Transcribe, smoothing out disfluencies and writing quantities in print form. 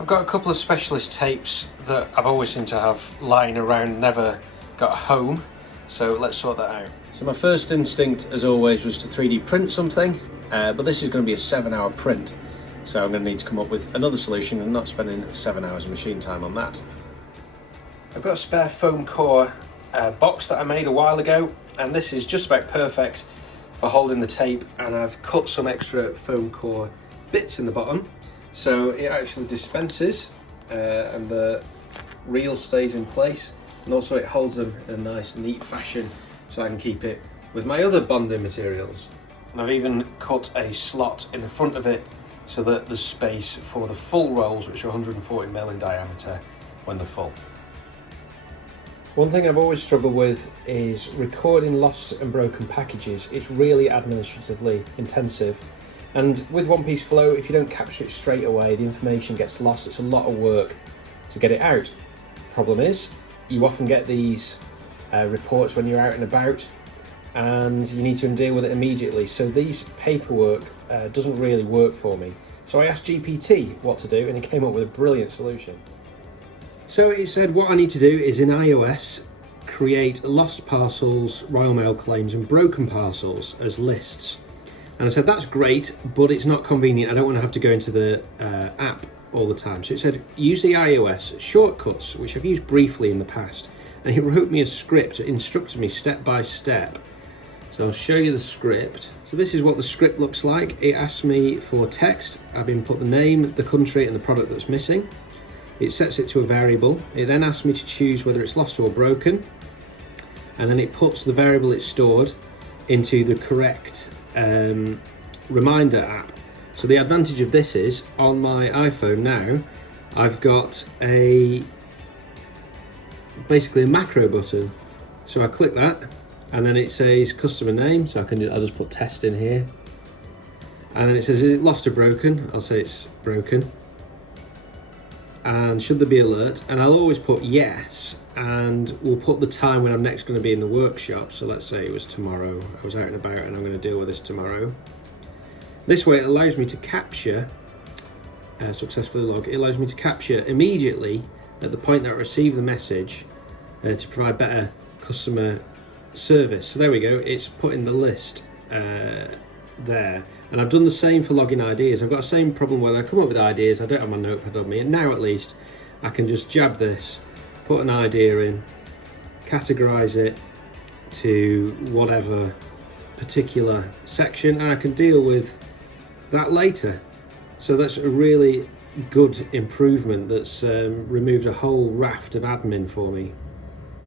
I've got a couple of specialist tapes that I've always seemed to have lying around, never got home, so let's sort that out. So my first instinct, as always, was to 3D print something, but this is going to be a 7-hour print, so I'm going to need to come up with another solution and not spending 7 hours of machine time on that. I've got a spare foam core box that I made a while ago, and this is just about perfect for holding the tape, and I've cut some extra foam core bits in the bottom, so it actually dispenses and the reel stays in place, and also it holds them in a nice neat fashion so I can keep it with my other bonding materials. And I've even cut a slot in the front of it so that there's space for the full rolls, which are 140mm in diameter when they're full. One thing I've always struggled with is recording lost and broken packages. It's really administratively intensive, and with One Piece Flow, if you don't capture it straight away, the information gets lost. It's a lot of work to get it out. Problem is, you often get these reports when you're out and about, and you need to deal with it immediately. So these paperwork doesn't really work for me. So I asked GPT what to do, and it came up with a brilliant solution. So it said what I need to do is in iOS, create lost parcels, Royal Mail claims, and broken parcels as lists. And I said, that's great, but it's not convenient. I don't want to have to go into the app all the time. So it said, use the iOS shortcuts, which I've used briefly in the past. And it wrote me a script that instructed me step by step. So I'll show you the script. So this is what the script looks like. It asks me for text. I've input the name, the country, and the product that's missing. It sets it to a variable. It then asks me to choose whether it's lost or broken. And then it puts the variable it's stored into the correct reminder app. So the advantage of this is, on my iPhone now, I've got basically a macro button. So I click that, and then it says customer name, so I'll just put test in here. And then it says, is it lost or broken? I'll say it's broken. And should there be alert? And I'll always put yes, and we'll put the time when I'm next going to be in the workshop. So let's say it was tomorrow. I was out and about and I'm going to deal with this tomorrow. This way it allows me to capture, successfully log, it allows me to capture immediately at the point that I receive the message to provide better customer service. So there we go, it's put in the list there. And I've done the same for logging ideas. I've got the same problem where I come up with ideas, I don't have my notepad on me, and now at least I can just jab this, put an idea in, categorize it to whatever particular section, and I can deal with that later. So that's a really good improvement that's removed a whole raft of admin for me.